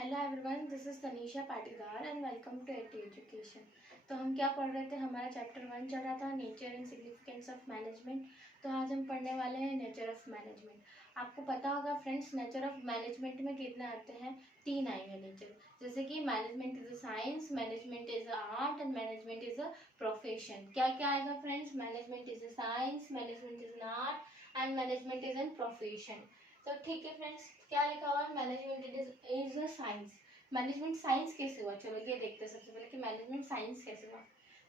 Hello everyone, this is Tanisha Patidar and welcome to AT education. तो हम क्या पढ़ रहे थे, हमारा चैप्टर 1 चल रहा था, nature and significance of management. तो आज हम पढ़ने वाले हैं नेचर ऑफ मैनेजमेंट। आपको पता होगा फ्रेंड्स, नेचर ऑफ मैनेजमेंट में कितने आते हैं? 3 आएंगे नेचर। जैसे कि management is a science, management is a art and management is a profession. क्या क्या आएगा friends? Management is a science, management is an art and management is an profession. तो ठीक है फ्रेंड्स, क्या लिखा हुआ है? Management is a science. Management science कैसे हुआ? चलो ये देखते हैं सबसे पहले कि मैनेजमेंट साइंस कैसे हुआ।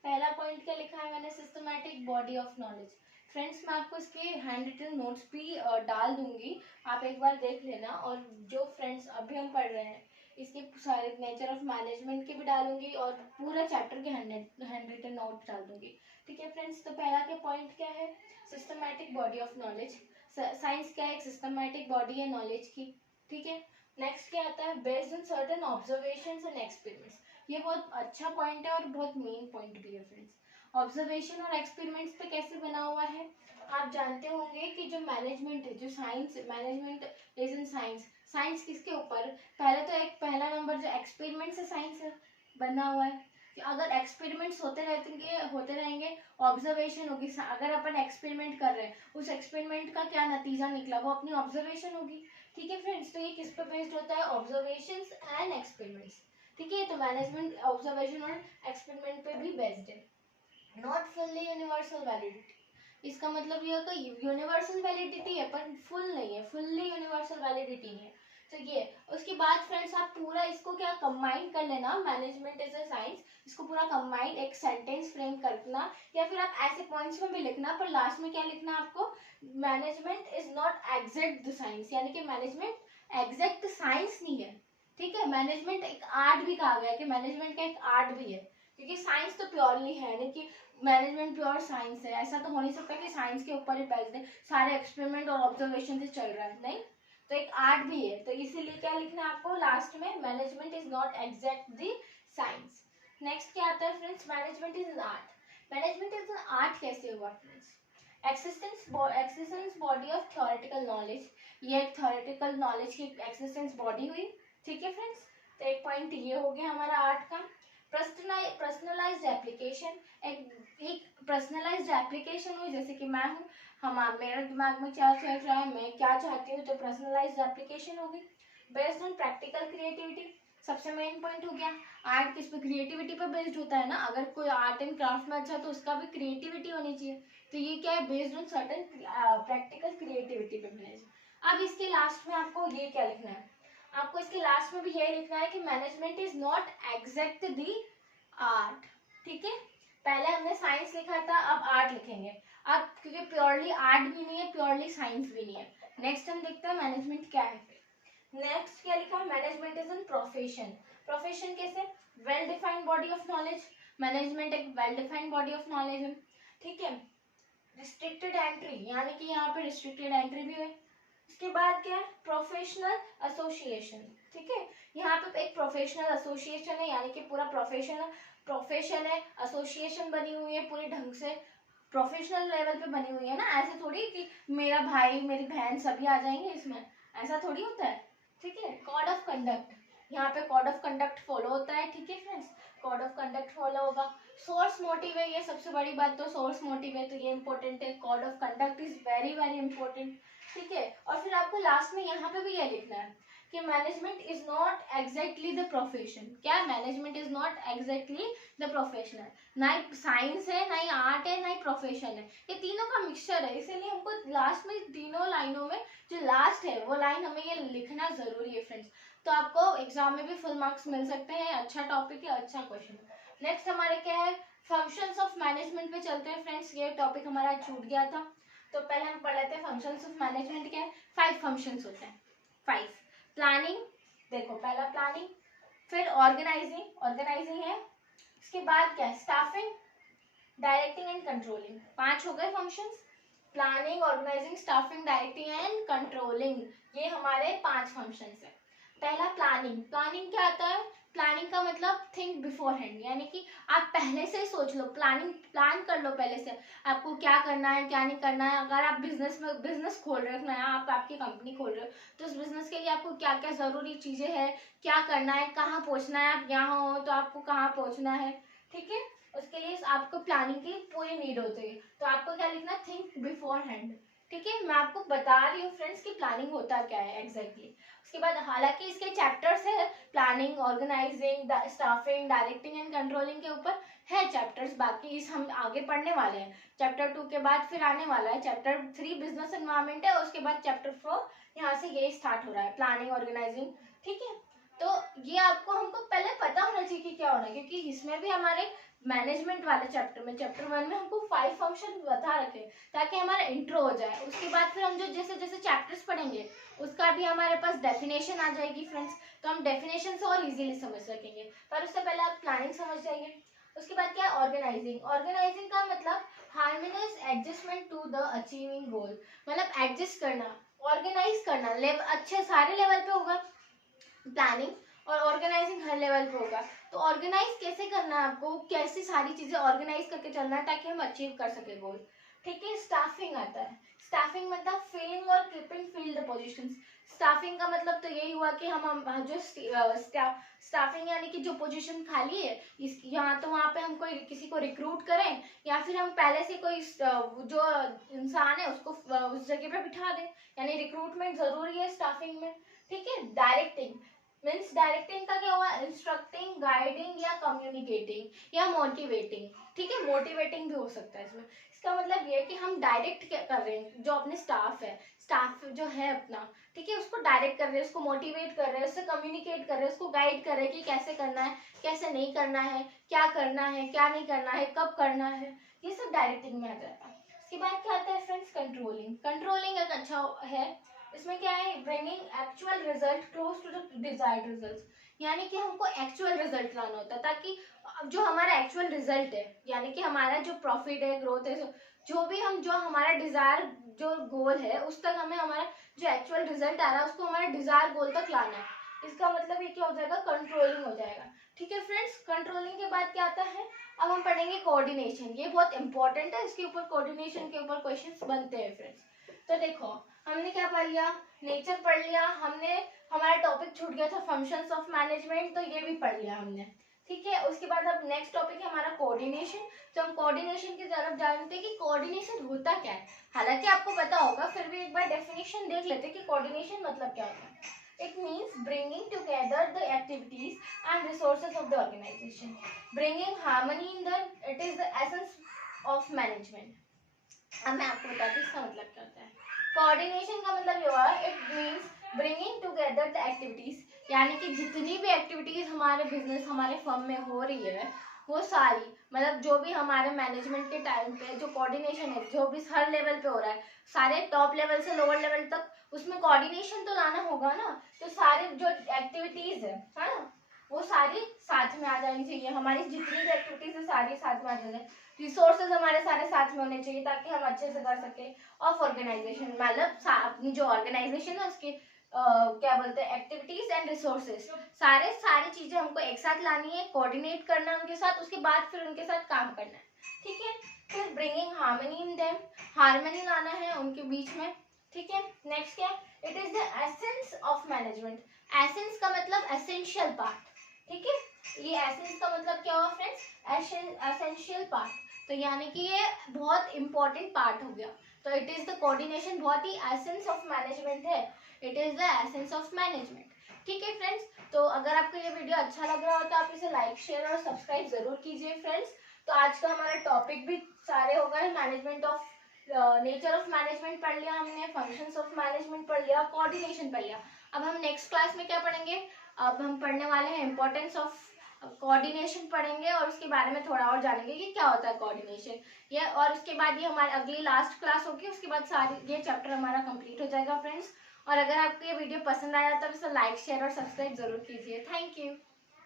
पहला पॉइंट क्या लिखा है मैंने? Systematic body of knowledge. Friends मैं आपको इसके हैंड रिटन नोट्स भी डाल दूंगी, आप एक बार देख लेना। और जो फ्रेंड्स अभी हम पढ़ रहे हैं इसके सारे नेचर ऑफ मैनेजमेंट के भी डालूंगी और पूरा चैप्टर के हैंड रिटन नोट डाल दूंगी। ठीक है फ्रेंड्स, तो पहला के पॉइंट क्या है? Systematic body of knowledge. Science क्या है? एक सिस्टमैटिक बॉडी है नॉलेज की। ठीक है, नेक्स्ट क्या आता है? Based on certain observations and experiments. ये बहुत अच्छा पॉइंट है और बहुत मेन पॉइंट भी है फ्रेंड्स। ऑब्जर्वेशन और एक्सपेरिमेंट्स पे कैसे बना हुआ है? आप जानते होंगे कि जो मैनेजमेंट है, जो science, management is in science. Science किसके ऊपर? पहले तो एक पहला नंबर जो एक्सपेरिमेंट से साइंस है बना हुआ है कि अगर एक्सपेरिमेंट्स होते रहेंगे ऑब्जर्वेशन होगी। अगर अपन एक्सपेरिमेंट कर रहे हैं, उस एक्सपेरिमेंट का क्या नतीजा निकला वो अपनी ऑब्जर्वेशन होगी। ठीक है फ्रेंड्स, तो ये किस पे बेस्ड होता है? Observations and experiments. ठीक है, तो मैनेजमेंट ऑब्जर्वेशन और एक्सपेरिमेंट पे भी बेस्ड है। Not fully universal validity. इसका मतलब ये होगा यूनिवर्सल वैलिडिटी है पर फुल नहीं है, फुल्ली यूनिवर्सल वैलिडिटी नहीं है। तो ये उसके बाद फ्रेंड्स आप पूरा इसको क्या कंबाइन कर लेना, मैनेजमेंट इज अ साइंस, इसको पूरा कंबाइन एक सेंटेंस फ्रेम करना, या फिर आप ऐसे पॉइंट्स में भी लिखना, पर लास्ट में क्या लिखना आपको? Management is not exact the science, यानी कि मैनेजमेंट एग्जैक्ट साइंस नहीं है। ठीक है, मैनेजमेंट एक आर्ट भी कहा गया है कि मैनेजमेंट का एक आर्ट भी है, क्योंकि साइंस तो प्योरली है नहीं कि मैनेजमेंट प्योर साइंस है। ऐसा तो हो नहीं सकता कि साइंस के ऊपर ही बेस्ड है, सारे एक्सपेरिमेंट और ऑब्जर्वेशन से चल रहा है, नहीं। तो एक आर्ट भी है, तो इसीलिए क्या लिखना है आपको लास्ट में? Management is not exact the science. Next क्या आता है friends? Management is an art. Management is an art कैसे हुआ friends? Existence body of theoretical knowledge. ये एक थ्योरेटिकल नॉलेज की एक्सिस्टेंस बॉडी हुई। ठीक है फ्रेंड्स, तो एक पॉइंट ये हो गया हमारा आर्ट का। Personalised application. एक पर्सनलाइज्ड एप्लीकेशन हुई, जैसे कि मैं हूँ, मेरे दिमाग में क्या चल रहा है, मैं क्या चाहती हूँ, तो पर्सनलाइज्ड एप्लीकेशन होगी। बेस्ड ऑन प्रैक्टिकल क्रिएटिविटी, सबसे मेन पॉइंट हो गया। आर्ट किस पे? क्रिएटिविटी पे बेस्ड होता है ना। अगर कोई आर्ट एंड क्राफ्ट में अच्छा है तो उसका भी क्रिएटिविटी होनी चाहिए। तो ये क्या है? Based on certain practical creativity पे बेस्ड। अब इसके लास्ट में आपको ये क्या लिखना है? आपको इसके लास्ट में भी यही लिखना है कि management is not exact the art. ठीक है, पहले हमने साइंस लिखा था, अब आर्ट लिखेंगे। अब क्योंकि प्योरली आर्ट भी नहीं है, प्योरली साइंस भी नहीं है। नेक्स्ट हम देखते हैं मैनेजमेंट क्या है। नेक्स्ट क्या लिखा है? Management is an profession. Profession कैसे? Well defined body of knowledge. Management एक well defined body of knowledge है। ठीक है, रिस्ट्रिक्टेड एंट्री, यानी कि यहाँ पे रिस्ट्रिक्टेड एंट्री भी है। इसके बाद क्या है? Professional association. ठीक है, यहाँ पे एक प्रोफेशनल एसोसिएशन है, यानी कि पूरा प्रोफेशन है, एसोसिएशन बनी हुई है पूरी ढंग से, प्रोफेशनल लेवल पे बनी हुई है ना। ऐसे थोड़ी कि मेरा भाई मेरी बहन सभी आ जाएंगे इसमें, ऐसा थोड़ी होता है। ठीक है, कोड ऑफ कंडक्ट, यहाँ पे कोड ऑफ कंडक्ट फॉलो होता है। ठीक है friends, code of conduct follow होगा। सोर्स मोटिव है, ये सबसे बड़ी बात तो सोर्स मोटिव है, तो ये इंपॉर्टेंट है। Code of conduct is very very important. ठीक है, और फिर आपको लास्ट में यहाँ पे भी ये लिखना है कि management is not exactly the profession. क्या? Management is not exactly the professional. ना ही साइंस है, ना ही आर्ट है, ना ही प्रोफेशन है, ये तीनों का मिक्सचर है। इसीलिए हमको लास्ट में तीनों लाइनों में जो लास्ट है वो लाइन हमें ये लिखना जरूरी है फ्रेंड्स। तो आपको एग्जाम में भी फुल मार्क्स मिल सकते हैं। अच्छा टॉपिक है, अच्छा क्वेश्चन है। नेक्स्ट हमारे क्या है? फंक्शंस ऑफ मैनेजमेंट पे चलते हैं फ्रेंड्स। ये टॉपिक हमारा छूट गया था, तो पहले हम पढ़ लेते हैं फंक्शंस ऑफ मैनेजमेंट क्या है। 5 फंक्शंस होते हैं, 5। प्लानिंग, देखो पहला प्लानिंग, फिर ऑर्गेनाइजिंग है। इसके बाद क्या है? Staffing, directing and controlling. 5 हो गए functions. Planning, organising, staffing, directing and controlling, ये हमारे 5 फंक्शंस है। पहला प्लानिंग। प्लानिंग क्या आता है? प्लानिंग का मतलब थिंक बिफोर हैंड, यानी कि आप पहले से ही सोच लो, प्लान कर लो पहले से, आपको क्या करना है क्या नहीं करना है। अगर आप बिजनेस खोल रहे हो नया, आप आपकी कंपनी खोल रहे हो, तो उस बिजनेस के लिए आपको क्या क्या जरूरी चीजें हैं, क्या करना है, कहाँ पहुंचना है। आप यहाँ हो तो आपको कहाँ पहुंचना है, ठीक है। उसके लिए आपको प्लानिंग की पूरी नीड होती है। तो आपको क्या लिखना? थिंक बिफोर हैंड, ठीक है। मैं आपको बता रही हूँ फ्रेंड्स कि प्लानिंग होता क्या है एग्जैक्टली। उसके बाद हालांकि इसके चैप्टर्स है, planning, organising, staffing, directing and controlling के ऊपर है चैप्टर्स। बाकी इस हम आगे पढ़ने वाले हैं। चैप्टर 2 के बाद फिर आने वाला है चैप्टर 3 बिजनेस एनवायरनमेंट है, उसके बाद चैप्टर 4 यहाँ से ये स्टार्ट हो रहा है, प्लानिंग, ऑर्गेनाइजिंग, ठीक है। तो ये आपको हमको पहले पता होना चाहिए कि क्या होना है, क्योंकि इसमें भी हमारे मैनेजमेंट वाले चैप्टर में, चैप्टर 1 में हमको 5 फंक्शन बता रखे, ताकि हमारा इंट्रो हो जाए। उसके बाद फिर हम जो जैसे जैसे चैप्टर्स पढ़ेंगे उसका भी हमारे पास डेफिनेशन आ जाएगी फ्रेंड्स, तो हम डेफिनेशन से और इजीली समझ सकेंगे। पर उससे पहले आप प्लानिंग समझ जाइए। उसके बाद क्या है? ऑर्गेनाइजिंग। ऑर्गेनाइजिंग का मतलब harmonious adjustment to the achieving goal, मतलब एडजस्ट करना, ऑर्गेनाइज करना, अच्छे सारे लेवल पे होगा प्लानिंग, और ऑर्गेनाइजिंग हर लेवल पे होगा। तो ऑर्गेनाइज कैसे करना है आपको, कैसी सारी चीजें ऑर्गेनाइज करके चलना है ताकि हम अचीव कर सके गोल, ठीक है। स्टाफिंग आता है। स्टाफिंग मतलब फिलिंग और keeping field the positions. Staffing का मतलब तो यही हुआ कि हम जो स्टाफिंग यानी कि जो पोजीशन खाली है इस यहाँ, तो वहाँ पे हम कोई किसी को रिक्रूट करें, या फिर हम पहले से कोई जो इंसान है उसको उस जगह पे बिठा दें, यानी रिक्रूटमेंट जरूरी है स्टाफिंग में, ठीक है। डायरेक्टिंग मीन्स, डायरेक्टिंग का क्या हुआ? इंस्ट्रक्टिंग, गाइडिंग या कम्युनिकेटिंग या मोटिवेटिंग, ठीक है। मोटिवेटिंग भी हो सकता है इसमें। इसका मतलब ये है कि हम डायरेक्ट क्या कर रहे हैं, जो अपने स्टाफ जो है अपना, ठीक है, उसको डायरेक्ट कर रहे हैं, उसको मोटिवेट कर रहे हैं, उससे कम्युनिकेट कर रहे हैं, उसको गाइड कर रहे हैं कि कैसे करना है, कैसे नहीं करना है, क्या करना है, क्या नहीं करना है, कब करना है, ये सब डायरेक्टिंग में आ जाता है। उसके बाद क्या आता है फ्रेंड्स? कंट्रोलिंग। कंट्रोलिंग एक अच्छा है, इसमें क्या है? Bringing actual result close to the desired result, यानी कि हमको एक्चुअल रिजल्ट लाना होता है, ताकि जो हमारा एक्चुअल रिजल्ट है, यानी कि हमारा जो प्रॉफिट है, ग्रोथ है, जो भी हम जो हमारा डिजायर जो गोल है उस तक हमें हमारा जो एक्चुअल रिजल्ट आ रहा है उसको हमारे डिजायर गोल तक लाना है। इसका मतलब ये क्या हो जाएगा? कंट्रोलिंग हो जाएगा, ठीक है फ्रेंड्स। कंट्रोलिंग के बाद क्या आता है? अब हम पढ़ेंगे कोऑर्डिनेशन। ये बहुत इंपॉर्टेंट है, इसके ऊपर कोऑर्डिनेशन के ऊपर क्वेश्चंस बनते हैं फ्रेंड्स। तो देखो हमने क्या पढ़ लिया? नेचर पढ़ लिया हमने, हमारा टॉपिक छूट गया था फंक्शंस ऑफ मैनेजमेंट, तो ये भी पढ़ लिया हमने, ठीक है। उसके बाद अब नेक्स्ट टॉपिक है हमारा कोऑर्डिनेशन। तो हम कोऑर्डिनेशन की तरफ जानते हैं कि कोऑर्डिनेशन होता क्या है। हालांकि आपको पता होगा, फिर भी एक बार डेफिनेशन देख लेते हैं कि कोऑर्डिनेशन मतलब क्या होता है। It means bringing together the activities and resources of the organization, bringing harmony in the, it is the essence of management. अब मैं आपको बताती हूँ इसका मतलब क्या होता है। कोऑर्डिनेशन का मतलब ये हुआ, it means bringing together the activities, यानी कि जितनी भी एक्टिविटीज हमारे बिजनेस, हमारे फर्म में हो रही है, वो सारी, मतलब जो भी हमारे मैनेजमेंट के टाइम पे जो कोऑर्डिनेशन है, जो भी हर लेवल पे हो रहा है, सारे टॉप लेवल से लोअर लेवल तक, उसमें कोऑर्डिनेशन तो लाना होगा ना। तो सारे जो एक्टिविटीज है ना, वो सारी साथ में आ जानी चाहिए। हमारी जितनी भी एक्टिविटीज है सारी साथ में आ जाए। रिसोर्सेज हमारे सारे साथ में होने चाहिए ताकि हम अच्छे से कर सके। ऑफ ऑर्गेनाइजेशन मतलब अपनी जो ऑर्गेनाइजेशन है उसके क्या बोलते हैं, एक्टिविटीज एंड रिसोर्सेज, सारी चीजें हमको एक साथ लानी है, कोऑर्डिनेट करना है उनके साथ, उसके बाद फिर उनके साथ काम करना है, ठीक है। फिर bringing harmony in them, harmony लाना है उनके बीच में, ठीक है। नेक्स्ट क्या? It is the essence of management. Essence का मतलब एसेंशियल पार्ट, ठीक है। ये एसेंस का मतलब क्या हुआ फ्रेंड्स? एसेंशियल पार्ट, तो यानी कि ये बहुत इंपॉर्टेंट पार्ट हो गया। तो इट इज द कोऑर्डिनेशन बहुत ही एसेंस ऑफ मैनेजमेंट है, it is the essence of management, ठीक है फ्रेंड्स। तो अगर आपको ये वीडियो अच्छा लग रहा हो तो आप इसे लाइक, शेयर और सब्सक्राइब जरूर कीजिए फ्रेंड्स। तो आज का हमारा टॉपिक भी सारे हो गए, management of nature of management पढ़ लिया हमने, फंक्शंस ऑफ मैनेजमेंट पढ़ लिया, कोऑर्डिनेशन पढ़ लिया। अब हम नेक्स्ट क्लास में क्या पढ़ेंगे? अब हम पढ़ने वाले हैं इंपॉर्टेंस ऑफ कोऑर्डिनेशन पढ़ेंगे, और उसके बारे में थोड़ा और जानेंगे कि क्या होता है कोऑर्डिनेशन ये, और उसके बाद ये हमारी अगली लास्ट क्लास होगी, उसके बाद सारी ये चैप्टर हमारा कंप्लीट हो जाएगा फ्रेंड्स। और अगर आपको ये वीडियो पसंद आया तो इसे लाइक, शेयर और सब्सक्राइब जरूर कीजिए। Thank you.